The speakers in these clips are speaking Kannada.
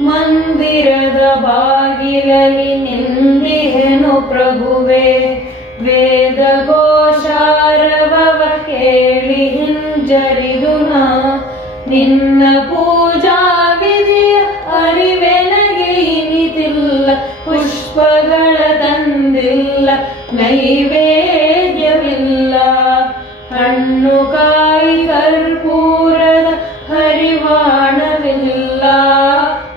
ಮಂದಿರದ ಬಾಗಿಲಲ್ಲಿ ನಿಂದಿಹೆನು ಪ್ರಭುವೆ. ವೇದ ಘೋಷಾರವವ ಕೇಳಿ ಹಿಂಜರಿದು ನಾ, ನಿನ್ನ ಪೂಜಾ ವಿಧಿಯ ಅರಿವೆನಗೆ ಇನಿತಿಲ್ಲ. ಪುಷ್ಪಗಳ ತಂದಿಲ್ಲ, ನೈವೇದ್ಯವಿಲ್ಲ. ಹಣ್ಣು ಕಾಯಿ ಕರ್ಪೂರದ ಹರಿವಾಣವಿಲ್ಲ.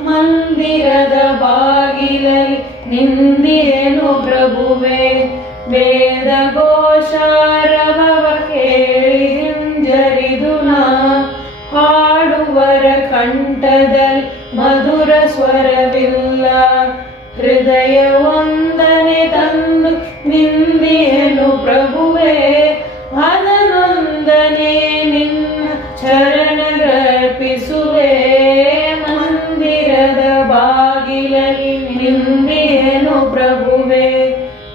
ಮಂದಿರದ ಬಾಗಿಲಲ್ಲಿ ನಿಂದಿಹೆನು ಪ್ರಭುವೆ. ವೇದ ಘೋಷಾರವವ ಕೇಳಿ ಹಿಂಜರಿದು ನಾ, ಹಾಡುವರ ಕಂಠದಲ್ಲಿ ಮಧುರ ಸ್ವರವಿಲ್ಲ. ಹೃದಯ ವಂದನೆ ತಂದು ನಿಂದಿಹೆನು ಪ್ರಭುವೆ. ಅದನೊಂದನೆ ನಿನ್ನ ಚರಣಗರ್ಪಿಸುವೆ. ಮಂದಿರದ ಬಾಗಿಲಲ್ಲಿ ನಿಂದಿಹೆನು ಪ್ರಭುವೆ.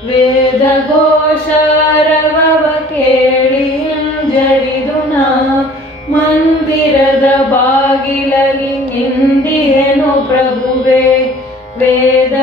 ವೇದ ಘೋಷಾರವವ ಕೇಳಿ ಹಿಂಜರಿದು ನಾ, ಮಂದಿರದ ಬಾಗಿಲಲ್ಲಿ ನಿಂದಿಹೆನು ಪ್ರಭುವೆ. ವೇದ